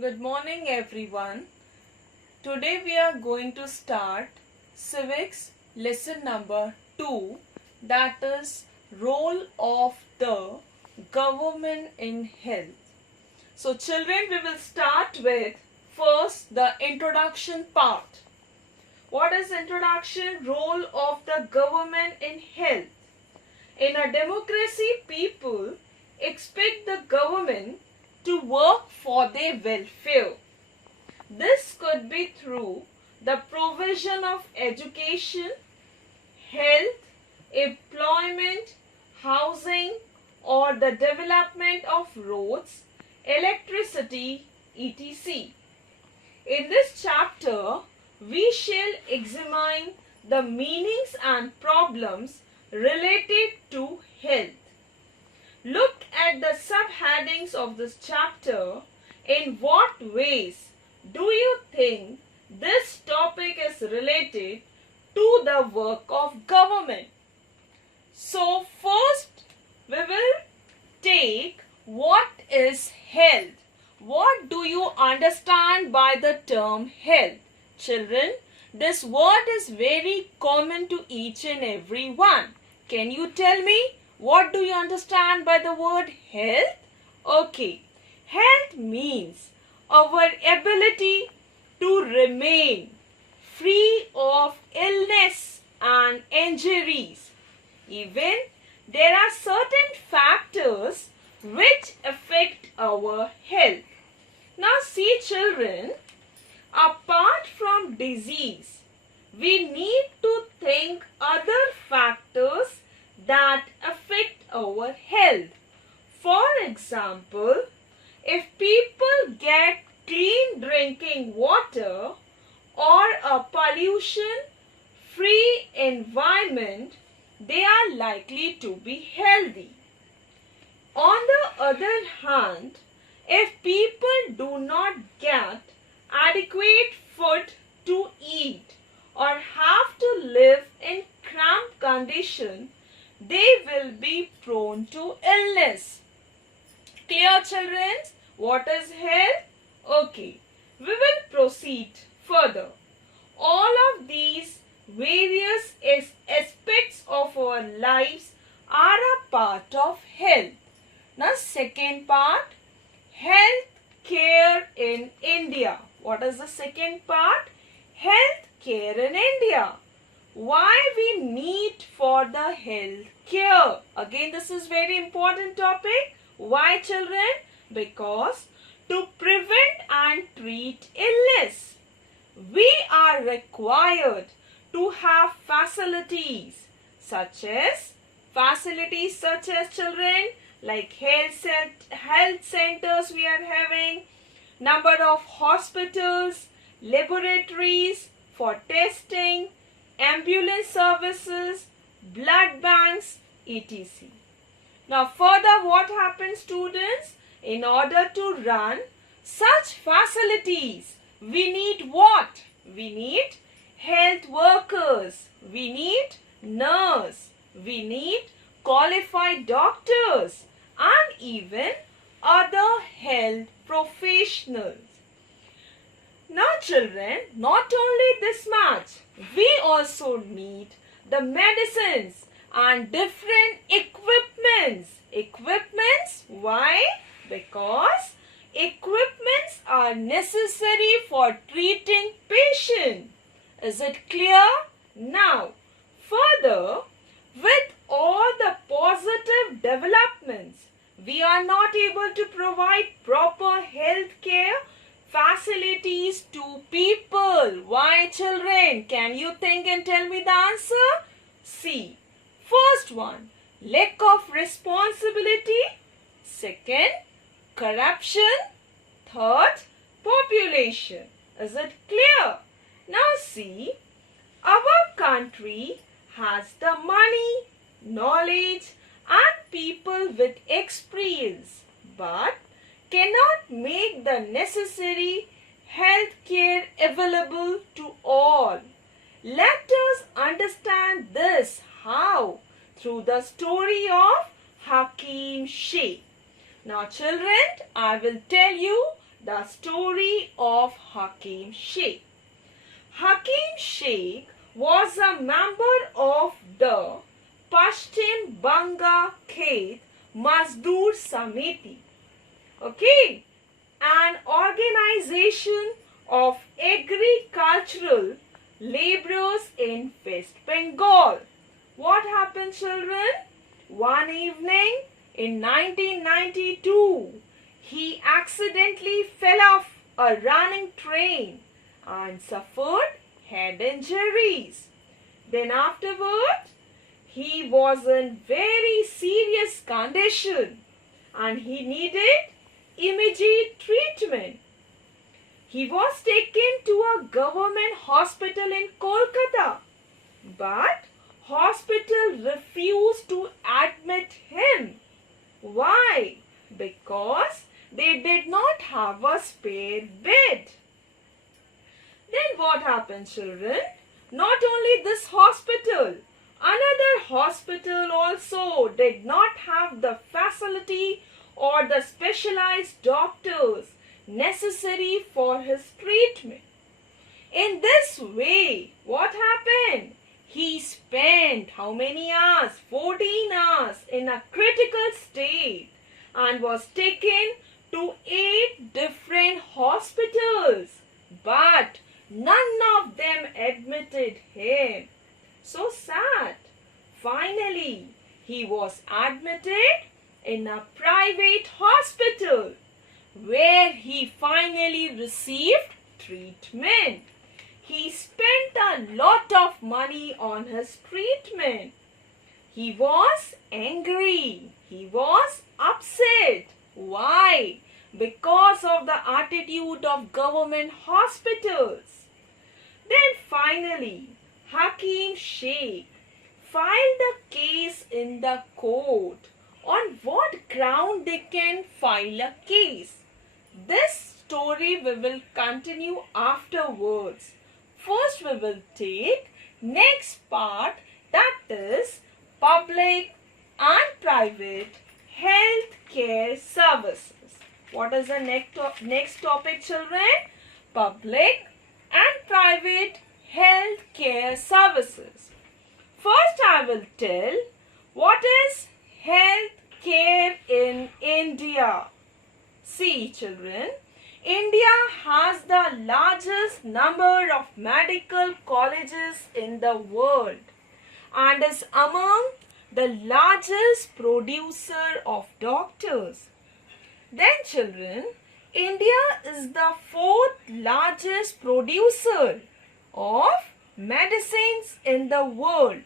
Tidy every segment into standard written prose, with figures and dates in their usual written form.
Good morning everyone. Today we are going to start Civics lesson number 2, that is role of the government in health. So children, we will start with first the introduction part. What is introduction? Role of the government in health. In a democracy, people expect the government to work for their welfare. This could be through the provision of education, health, employment, housing, or the development of roads, electricity, etc. In this chapter, we shall examine the meanings and problems related to health. Look at the subheadings of this chapter. In what ways do you think this topic is related to the work of government? So first we will take what is health. What do you understand by the term health? Children, this word is very common to each and every one. Can you tell me? What do you understand by the word health? Okay, health means our ability to remain free of illness and injuries. Even there are certain factors which affect our health. Now see children, apart from disease, we need to think other factors that affect our health. For example, if people get clean drinking water or a pollution-free environment, they are likely to be healthy. On the other hand, if people do not get adequate food to eat or have to live in cramped conditions, they will be prone to illness. Clear children? What is health? Okay, we will proceed further. All of these various aspects of our lives are a part of health. Now second part, health care in India. What is the second part? Health care in India. Why we need for the health care? Again, this is very important topic. Why children? Because to prevent and treat illness, we are required to have facilities such as children, like health centers we are having, number of hospitals, laboratories for testing, ambulance services, blood banks, etc. Now further, what happens students? In order to run such facilities, we need what? We need health workers, we need nurse, we need qualified doctors and even other health professionals. Now children, not only this much, we also need the medicines and different equipments. Equipments, why? Because equipments are necessary for treating patients. Is it clear? Now, further, with all the positive developments, we are not able to provide proper health care facilities to people. Why children? Can you think and tell me the answer? See, first one, lack of responsibility. Second, corruption. Third, population. Is it clear? Now see, our country has the money, knowledge and people with experience, but cannot make the necessary health care available to all. Let us understand this. How? Through the story of Hakim Sheik. Now children, I will tell you the story of Hakim Sheik. Hakim Sheik was a member of the Pashchim Banga Khet Mazdoor Samiti. Okay, an organization of agricultural laborers in West Bengal. What happened, children? One evening in 1992, he accidentally fell off a running train and suffered head injuries. Then afterward, he was in very serious condition and he needed immediate treatment. He was taken to a government hospital in Kolkata, but hospital refused to admit him. Why? Because they did not have a spare bed. Then what happened, children? Not only this hospital, another hospital also did not have the facility or the specialized doctors necessary for his treatment. In this way, what happened? He spent how many hours? 14 hours in a critical state and was taken to 8 different hospitals. But none of them admitted him. So sad. Finally, he was admitted in a private hospital where he finally received treatment. He spent a lot of money on his treatment. He was angry. He was upset. Why? Because of the attitude of government hospitals. Then finally, Hakim Sheik filed a case in the court. On what ground they can file a case? This story we will continue afterwards. First we will take next part, that is public and private health care services. What is the next topic, children? Public and private health care services. First I will tell what is health care in India. See, children, India has the largest number of medical colleges in the world and is among the largest producer of doctors. Then, children, India is the 4th largest producer of medicines in the world.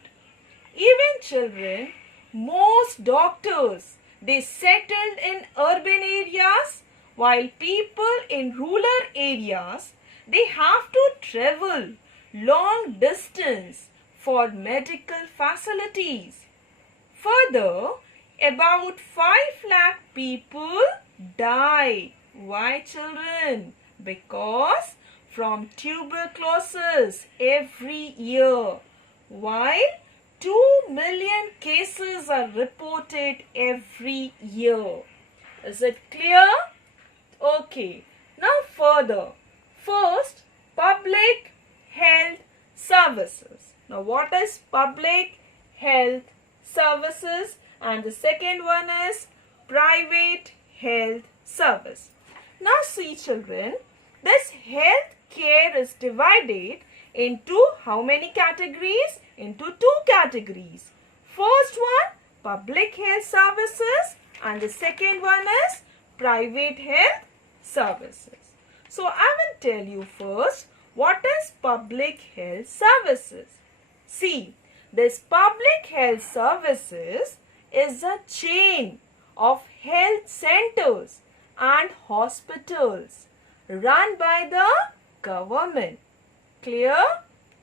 Even, children, most doctors, they settled in urban areas, while people in rural areas, they have to travel long distance for medical facilities. Further, about 5 lakh people die. Why, children? Because from tuberculosis every year, while 2 million cases are reported every year. Is it clear? Okay. Now further. First, public health services. Now what is public health services? And the second one is private health service. Now see, children, this health care is divided into how many categories? Into 2 categories. First one, public health services, and the second one is private health services. So I will tell you first what is public health services. See, this public health services is a chain of health centers and hospitals run by the government. Clear?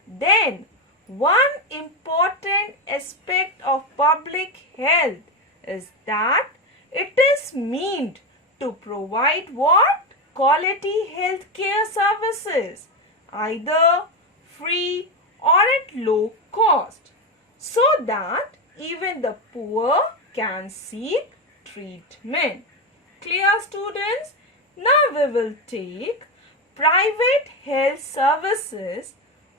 Then, one important aspect of public health is that it is meant to provide what? Quality health care services, either free or at low cost, so that even the poor can seek treatment. Clear, students? Now we will take private health services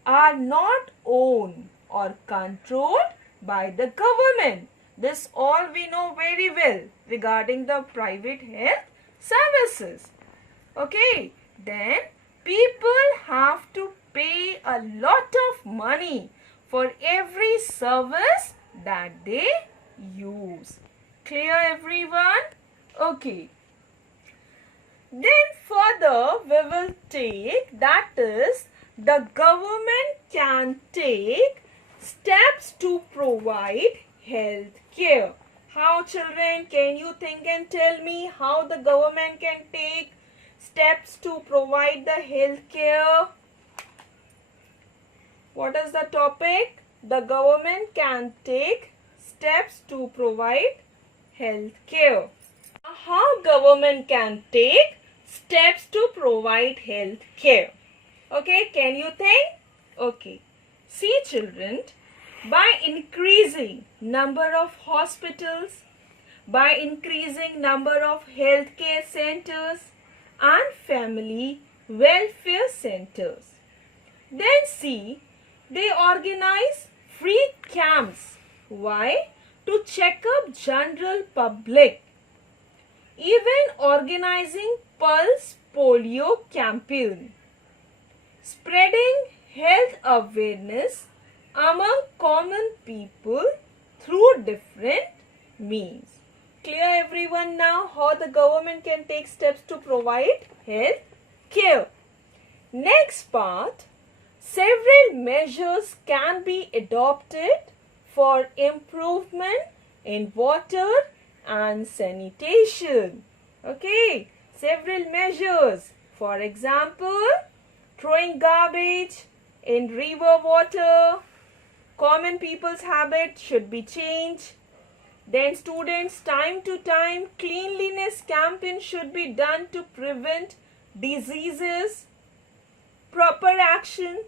are not owned or controlled by the government. This all we know very well regarding the private health services. Okay, then people have to pay a lot of money for every service that they use. Clear everyone? Okay. Then further we will take, that is, the government can take steps to provide health care. How, children, can you think and tell me how the government can take steps to provide the health care? What is the topic? The government can take steps to provide health care. How government can take steps to provide health care? Okay, can you think? Okay. See, children, by increasing number of hospitals, by increasing number of healthcare centers and family welfare centers. Then see, they organize free camps. Why? To check up general public. Even organizing pulse polio campaign. Spreading health awareness among common people through different means. Clear everyone now how the government can take steps to provide health care. Next part, several measures can be adopted for improvement in water and sanitation. Okay, several measures. For example, throwing garbage in river water. Common people's habit should be changed. Then students, time to time, cleanliness campaign should be done to prevent diseases. Proper action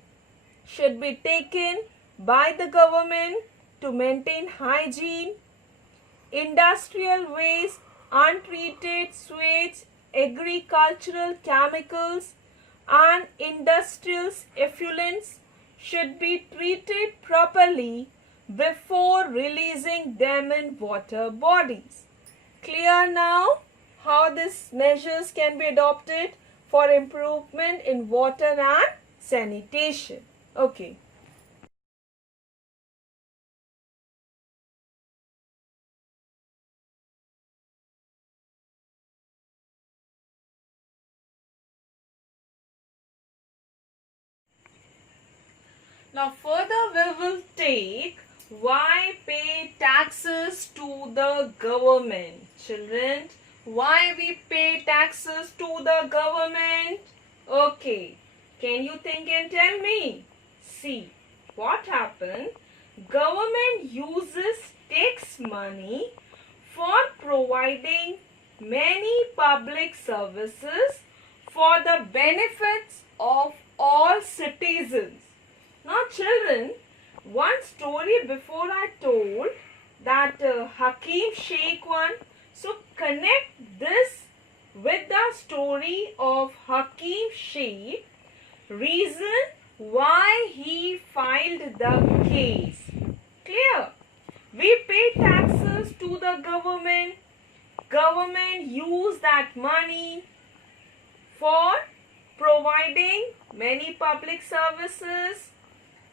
should be taken by the government to maintain hygiene. Industrial waste, untreated sewage, agricultural chemicals and industrial effluents should be treated properly before releasing them in water bodies. Clear now how these measures can be adopted for improvement in water and sanitation. Okay. Now further we will take why pay taxes to the government. Children, why we pay taxes to the government? Okay, can you think and tell me? See, what happened? Government uses tax money for providing many public services for the benefits of all citizens. Now children, one story before I told that Hakim Sheik one. So connect this with the story of Hakim Sheik, reason why he filed the case. Clear? We pay taxes to the government. Government use that money for providing many public services.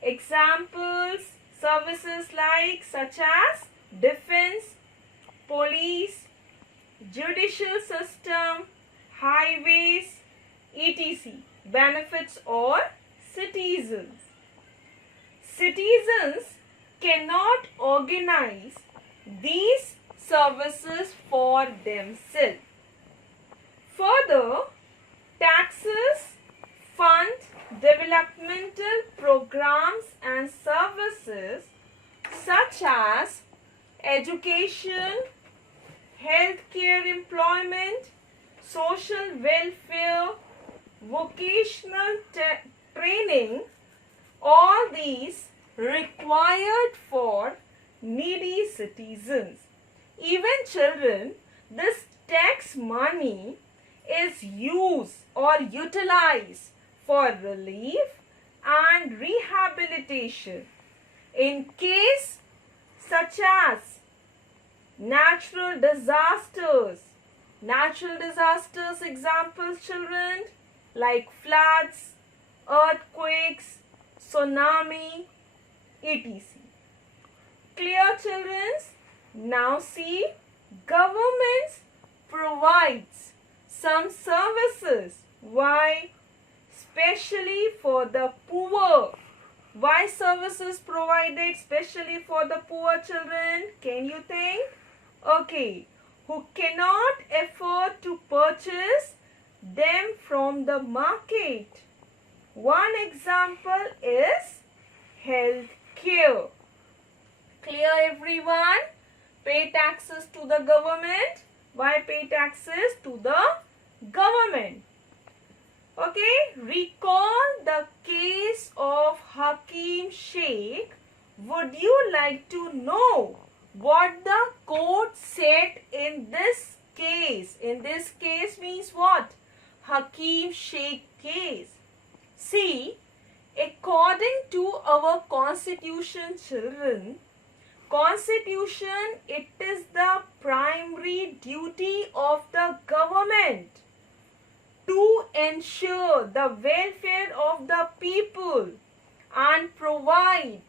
Examples, services like such as defense, police, judicial system, highways, etc. benefits all citizens. Citizens cannot organize these services for themselves. Further, taxes fund developmental programs and services such as education, healthcare, employment, social welfare, vocational training, all these required for needy citizens. Even children, this tax money is used or utilized for relief and rehabilitation in case such as natural disasters. Natural disasters examples, children, like floods, earthquakes, tsunami, etc. Clear, children? Now see, government provides some services. Why? Especially for the poor. Why services provided specially for the poor, children? Can you think? Okay. Who cannot afford to purchase them from the market. One example is health care. Clear, everyone? Pay taxes to the government. Why pay taxes to the government? Okay, recall the case of Hakim Sheik. Would you like to know what the court said in this case? In this case means what? Hakim Sheik case. See, according to our constitution, children, constitution, it is the primary duty of the government to ensure the welfare of the people and provide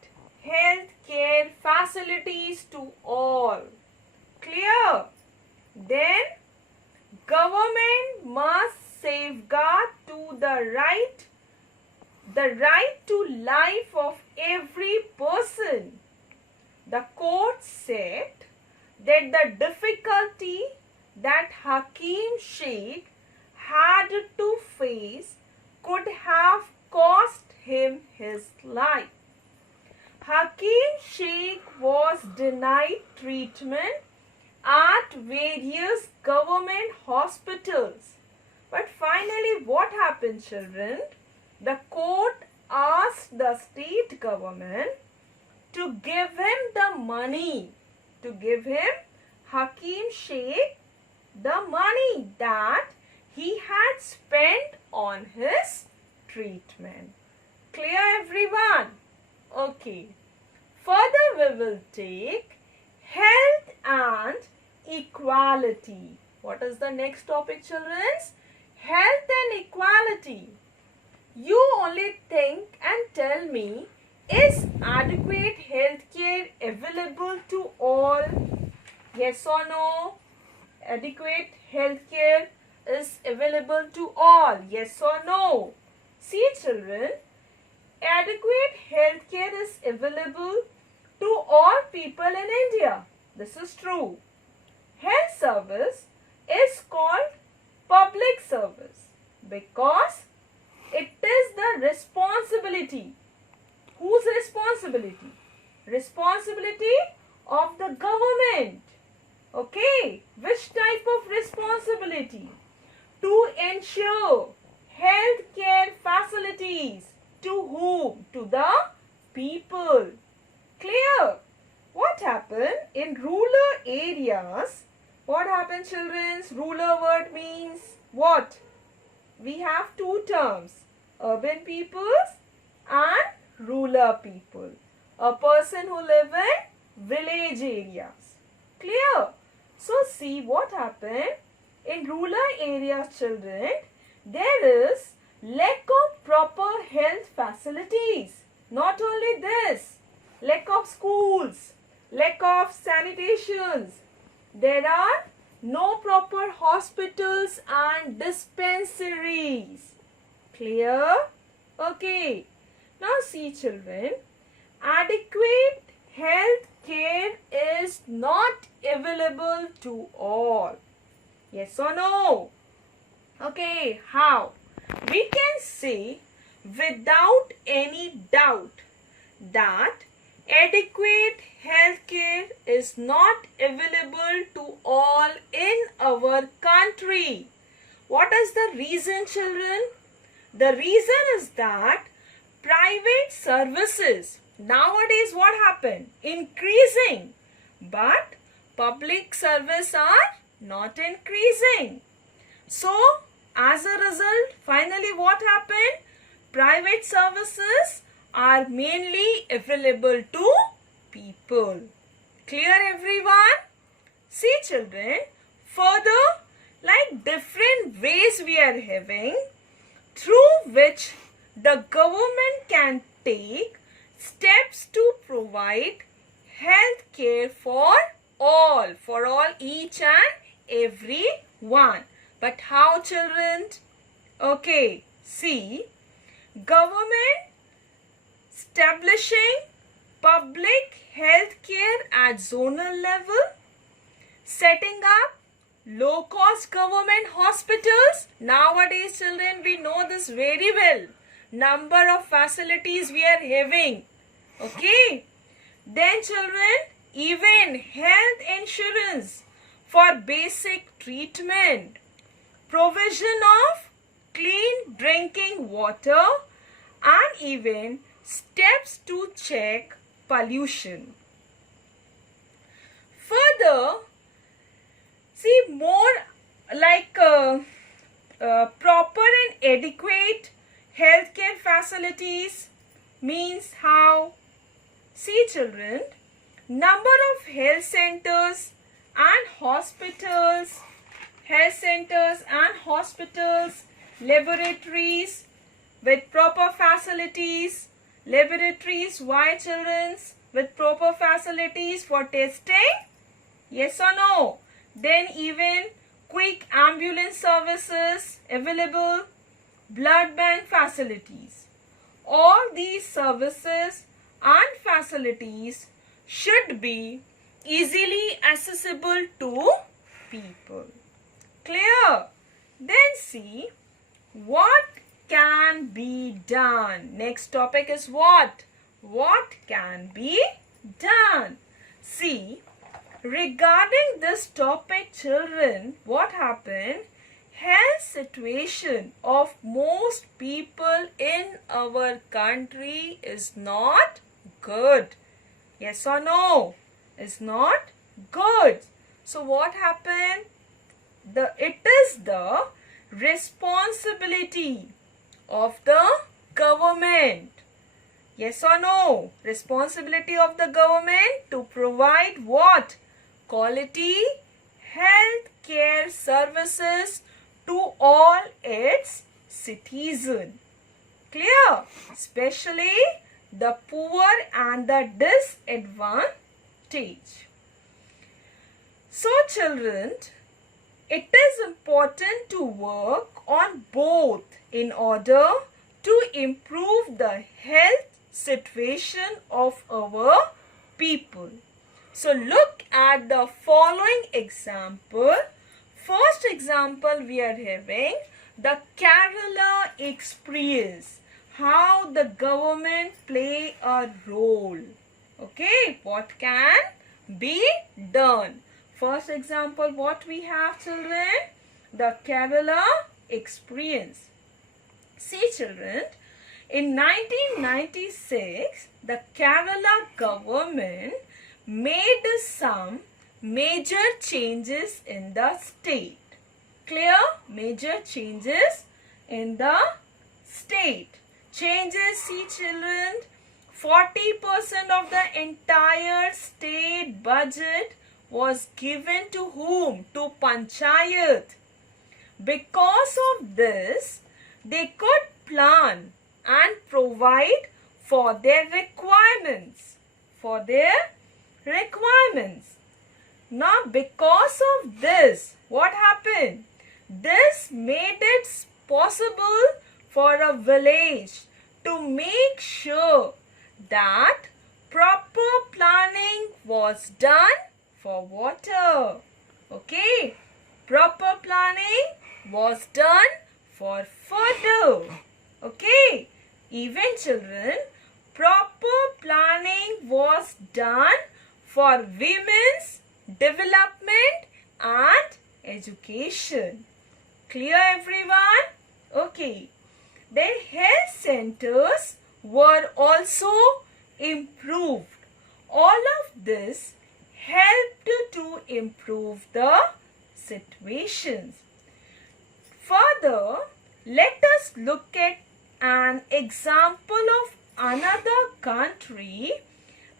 health care facilities to all. Clear? Then government must safeguard to the right to life of every person. The court said that the difficulty that Hakim Sheik had to face could have cost him his life. Hakim Sheik was denied treatment at various government hospitals. But finally, what happened, children? The court asked the state government to give him the money, to give him, Hakim Sheik, the money that he had spent on his treatment. Clear, everyone? Okay. Further we will take health and equality. What is the next topic, children? Health and equality. You only think and tell me, is adequate health care available to all? Yes or no? Adequate health care is available to all. Yes or no? See, children, adequate health care is available to all people in India. This is true. Health service is called public service because it is the responsibility. Whose responsibility? Responsibility of the government. Okay. Which type of responsibility? To ensure health care facilities. To whom? To the people. Clear? What happened in rural areas? What happened, children? Rural word means what? We have two terms. Urban peoples and rural people. A person who live in village areas. Clear? So see what happened in rural areas, children. There is lack of proper health facilities. Not only this, lack of schools, lack of sanitations. There are no proper hospitals and dispensaries. Clear? Okay. Now see, children, adequate health care is not available to all. Yes or no? Okay, how? We can say without any doubt that adequate health care is not available to all in our country. What is the reason, children? The reason is that private services, nowadays what happened? Increasing. But public service are not increasing. So, as a result, finally what happened? Private services are mainly available to people. Clear everyone? See children, further, like different ways we are having through which the government can take steps to provide health care for all, each and every one. But how children? Okay, see, government establishing public health care at zonal level, setting up low-cost government hospitals. Nowadays, children, we know this very well. Number of facilities we are having. Okay. Then, children, even health insurance for basic treatment, provision of clean drinking water, and even steps to check pollution. Further, see more like proper and adequate healthcare facilities means how? See children, number of health centers and hospitals, laboratories with proper facilities, why children? With proper facilities for testing? Yes or no? Then even quick ambulance services available, blood bank facilities. All these services and facilities should be easily accessible to people. Clear? Then see what can be done. Next topic is what? What can be done? See, regarding this topic children, what happened? Health situation of most people in our country is not good. Yes or no? Is not good. So what happened? It is the responsibility of the government. Yes or no? Responsibility of the government to provide what? Quality health care services to all its citizens. Clear? Especially the poor and the disadvantaged. So children, it is important to work on both in order to improve the health situation of our people. So look at the following example. First example we are having the Kerala experience. How the government play a role. Okay, what can be done? First example, what we have children? The Kerala experience. See children, in 1996, the Kerala government made some major changes in the state. Clear? Major changes in the state. Changes, see children, 40% of the entire state budget was given to whom? To Panchayat. Because of this, they could plan and provide for their requirements. Now, because of this, what happened? This made it possible for a village to make sure that proper planning was done for water. Okay, proper planning was done for further. Okay, even children, proper planning was done for women's development and education. Clear everyone? Okay. Then health centers were also improved. All of this helped to improve the situations. Further, let us look at an example of another country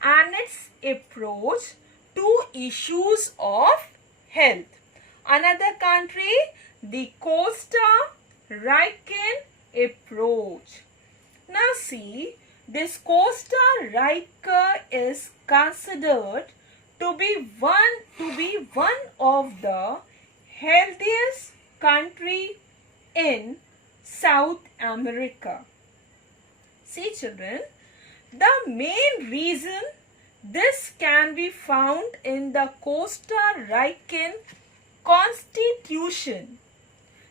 and its approach to issues of health. Another country, the Costa Rican Approach. Now see, this Costa Rica is considered to be one of the healthiest country in South America. See children, the main reason this can be found in the Costa Rican Constitution.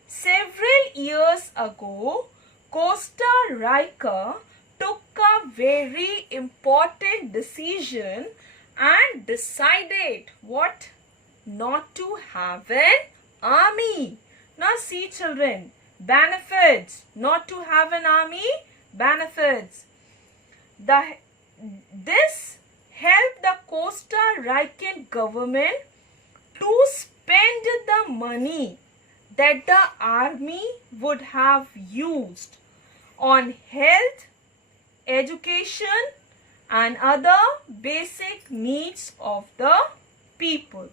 Several years ago, Costa Rica took a very important decision and decided what? Not to have an army. Now see children, benefits, not to have an army, benefits. This helped the Costa Rican government to spend the money that the army would have used on health, education and other basic needs of the people.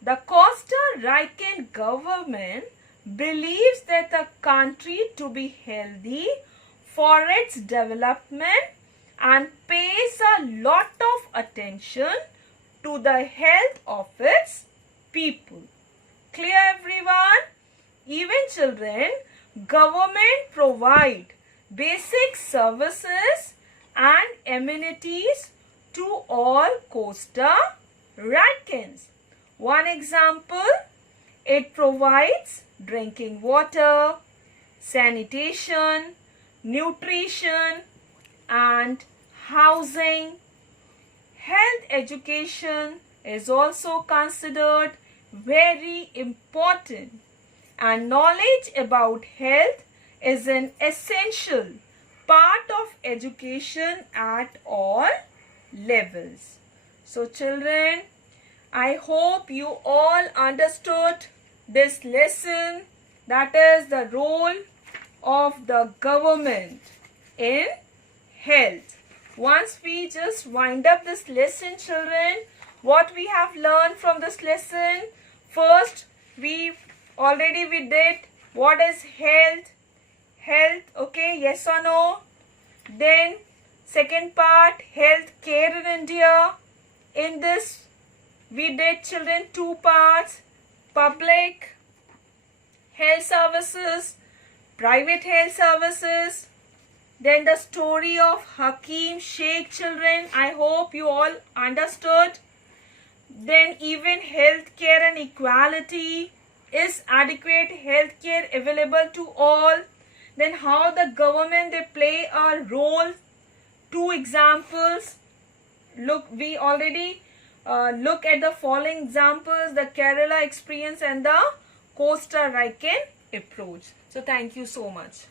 The Costa Rican government believes that the country to be healthy for its development and pays a lot of attention to the health of its people. Clear everyone? Even children, government provide basic services and amenities to all Costa Ricans. One example, it provides drinking water, sanitation, nutrition and housing. Health education is also considered very important, and knowledge about health is an essential part of education at all levels. So children, I hope you all understood this lesson, that is the role of the government in health. Once we just wind up this lesson children, what we have learned from this lesson? First, we did what is health, okay, yes or no. Then second part, health care in India. In this we did children two parts, public health services, private health services. Then the story of Hakim Sheik children, I hope you all understood. Then even healthcare and equality, is adequate healthcare available to all? Then how the government they play a role. Two examples. Look, we already look at the following examples, the Kerala experience and the Costa Rican approach. So thank you so much.